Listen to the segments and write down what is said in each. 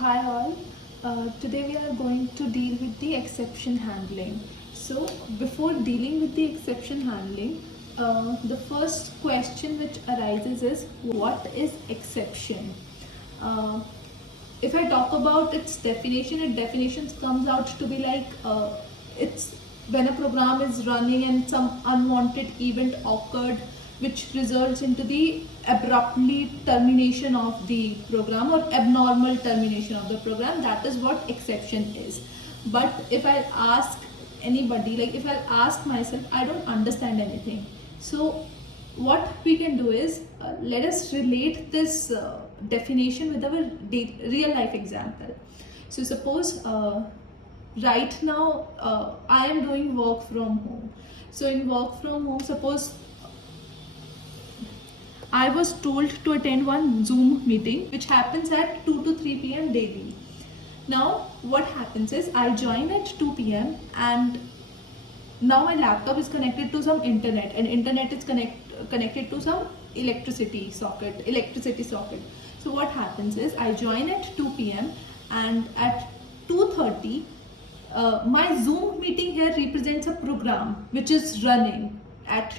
Hi all, today we are going to deal with the exception handling. So before dealing with the exception handling, the first question which arises is what is exception? Uh, if I talk about its definition comes out to be like it's when a program is running and some unwanted event occurred which results into the abruptly termination of the program or abnormal termination of the program. That is what exception is. But if I ask anybody, like if I ask myself, I don't understand anything. So what we can do is let us relate this definition with our real life example. So suppose right now I am doing work from home. So in work from home, suppose I was told to attend one Zoom meeting which happens at 2 to 3 p.m. daily. Now what happens is I join at 2 p.m. and now my laptop is connected to some internet and internet is connected to some electricity socket. So what happens is I join at 2 p.m. and at 2:30 my Zoom meeting here represents a program which is running at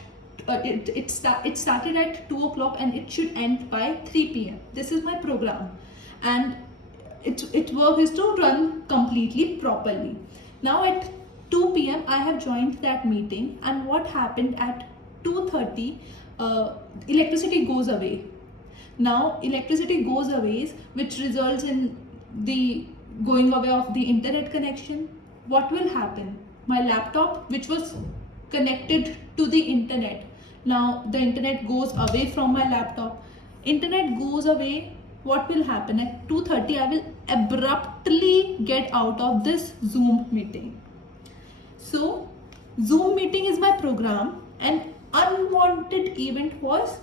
it started at 2 o'clock and it should end by 3 p.m. This is my program and its work is to run completely properly. Now at 2 p.m. I have joined that meeting and what happened at 2:30 electricity goes away. Now electricity goes away which results in the going away of the internet connection. What will happen? My laptop which was connected to the internet, now the internet goes away from my laptop. Internet goes away, what will happen? At 2:30 I will abruptly get out of this Zoom meeting. So Zoom meeting is my program and unwanted event was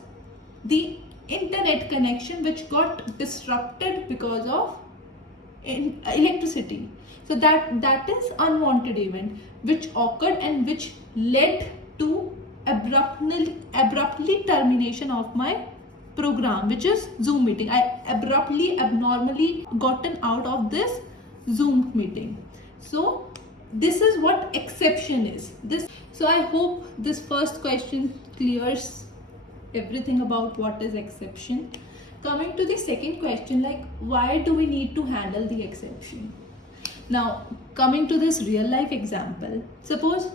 the internet connection which got disrupted because of electricity. So that is unwanted event which occurred and which led to abruptly termination of my program, which is Zoom meeting. I abnormally gotten out of this Zoom meeting. So this is what exception is. So I hope this first question clears everything about what is exception. Coming to the second question, like why do we need to handle the exception? Now coming to this real life example, suppose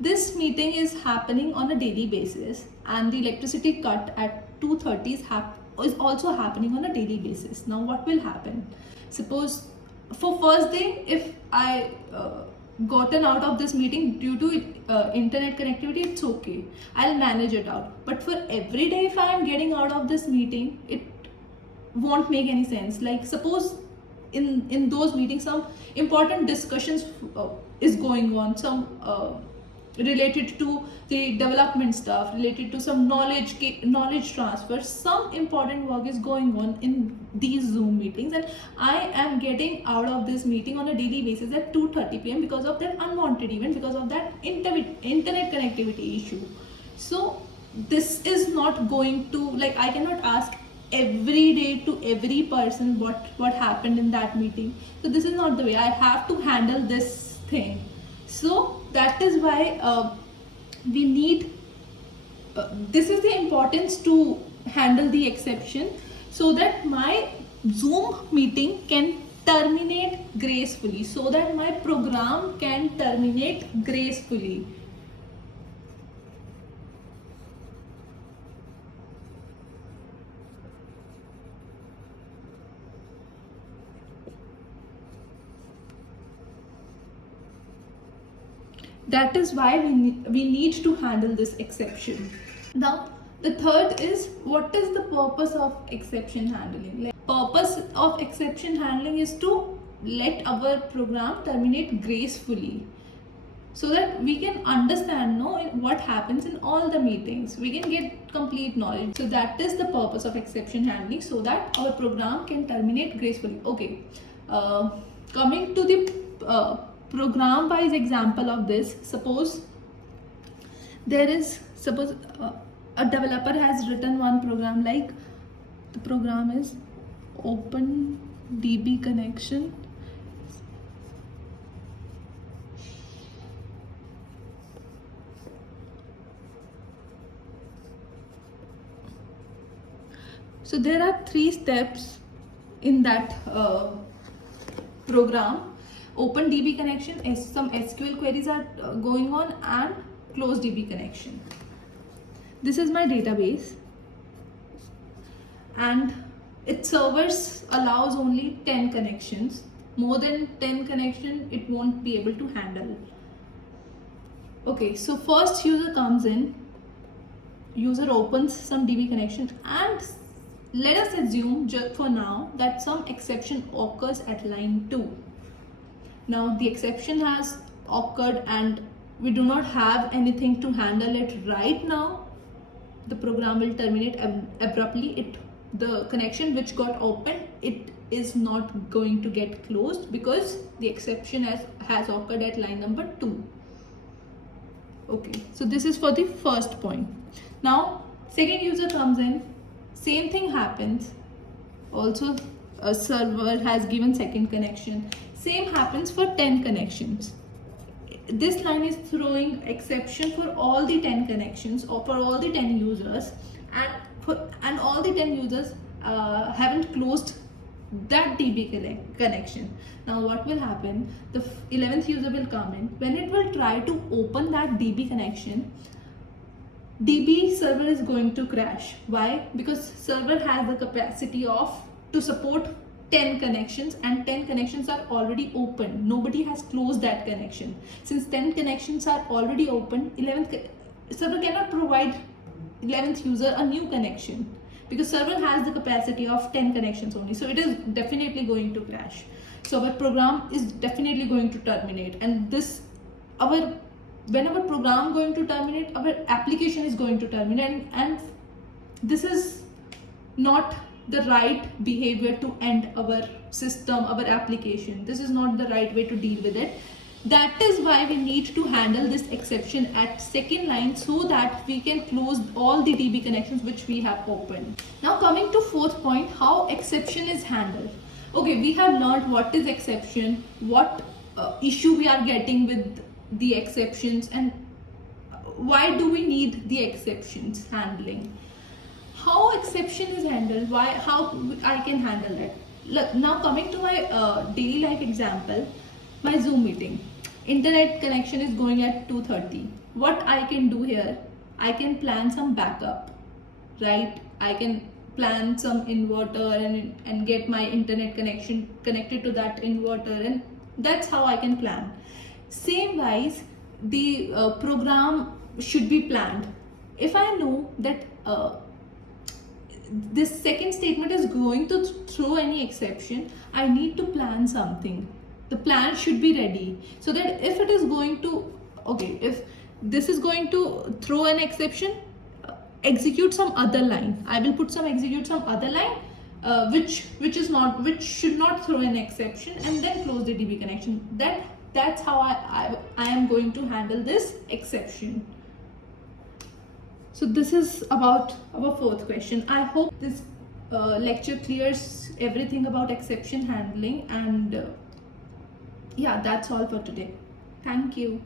this meeting is happening on a daily basis and the electricity cut at 2:30 is also happening on a daily basis. Now what will happen? Suppose for first day, if I gotten out of this meeting due to internet connectivity, it's okay, I'll manage it out. But for every day, if I am getting out of this meeting, it won't make any sense. Like suppose in those meetings some important discussions is going on, some related to the development stuff, related to some knowledge transfer, some important work is going on in these Zoom meetings and I am getting out of this meeting on a daily basis at 2:30 p.m. because of that unwanted event, because of that internet connectivity issue. So this is not going to, like I cannot ask every day to every person what happened in that meeting. So this is not the way I have to handle this thing. So that is why we need this is the importance to handle the exception so that my Zoom meeting can terminate gracefully, so that my program can terminate gracefully. That is why we need to handle this exception. Now the third is, what is the purpose of exception handling? Like, purpose of exception handling is to let our program terminate gracefully so that we can understand what happens in all the meetings, we can get complete knowledge. So that is the purpose of exception handling, so that our program can terminate gracefully. Okay, coming to the program wise example of this, suppose a developer has written one program, like the program is open DB connection. So there are 3 steps in that program. Open DB connection, some SQL queries are going on, and close DB connection. This is my database, and its servers allows only 10 connections. More than 10 connection it won't be able to handle. Okay, so first user comes in, user opens some DB connection, and let us assume just for now that some exception occurs at line 2. Now the exception has occurred and we do not have anything to handle it right now. The program will terminate abruptly. The connection which got opened, it is not going to get closed because the exception has occurred at line number 2. Okay, so this is for the first point. Now second user comes in, same thing happens. Also a server has given second connection. Same happens for 10 connections. This line is throwing exception for all the 10 connections or for all the 10 users, and all the 10 users haven't closed that DB connection. Now what will happen? The 11th user will come in. When it will try to open that DB connection, DB server is going to crash. Why? Because server has the capacity to support 10 connections, and 10 connections are already open. Nobody has closed that connection. Since 10 connections are already open, server cannot provide 11th user a new connection because server has the capacity of 10 connections only. So it is definitely going to crash. So our program is definitely going to terminate, and when our program going to terminate, our application is going to terminate, and this is not the right behavior to end our system, our application. This is not the right way to deal with it. That is why we need to handle this exception at second line so that we can close all the DB connections which we have opened. Now coming to fourth point, how exception is handled. Okay, we have learned what is exception, what issue we are getting with the exceptions, and why do we need the exceptions handling. How exception is handled, how I can handle it. Look, now coming to my daily life example, my Zoom meeting. Internet connection is going at 2:30. What I can do here, I can plan some backup, right? I can plan some inverter and get my internet connection connected to that inverter, and that's how I can plan. Same wise, the program should be planned. If I know that this second statement is going to throw any exception, I need to plan something. The plan should be ready so that if it is going to, if this is going to throw an exception, execute some other line. I will execute some other line which should not throw an exception, and then close the DB connection. That's how I am going to handle this exception. So this is about our fourth question. I hope this lecture clears everything about exception handling, and yeah, that's all for today. Thank you.